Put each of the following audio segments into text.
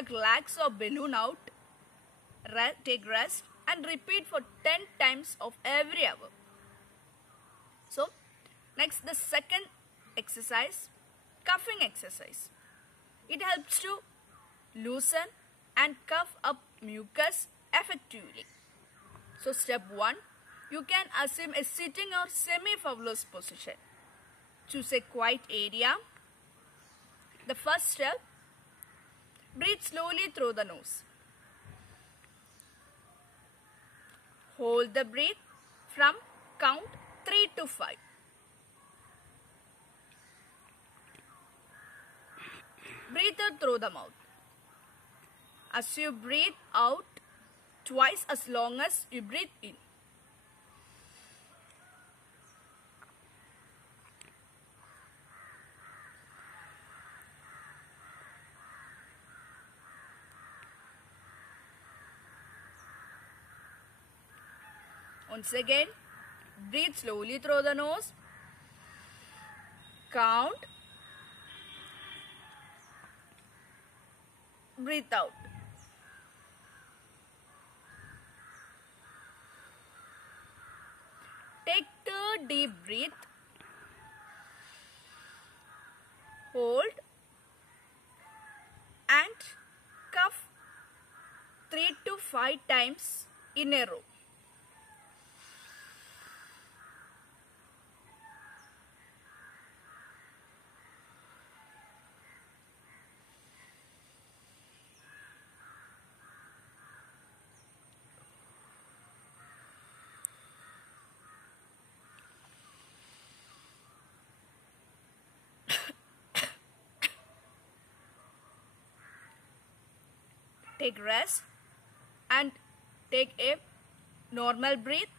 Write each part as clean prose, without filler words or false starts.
Suck lax or balloon out. Take rest and repeat for 10 times of every hour. So, next the second exercise, cuffing exercise. It helps to loosen and cuff up mucus effectively. So, step 1, you can assume a sitting or semi-fowler's position. Choose a quiet area. The first step, breathe slowly through the nose. Hold the breath from count 3 to 5. Breathe out through the mouth. As you breathe out, twice as long as you breathe in. Once again, breathe slowly through the nose. Count. Breathe out. Take 3 deep breath. Hold and cough 3 to 5 times in a row. Take rest and take a normal breath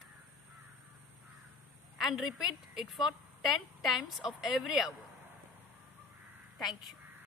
and repeat it for 10 times of every hour. Thank you.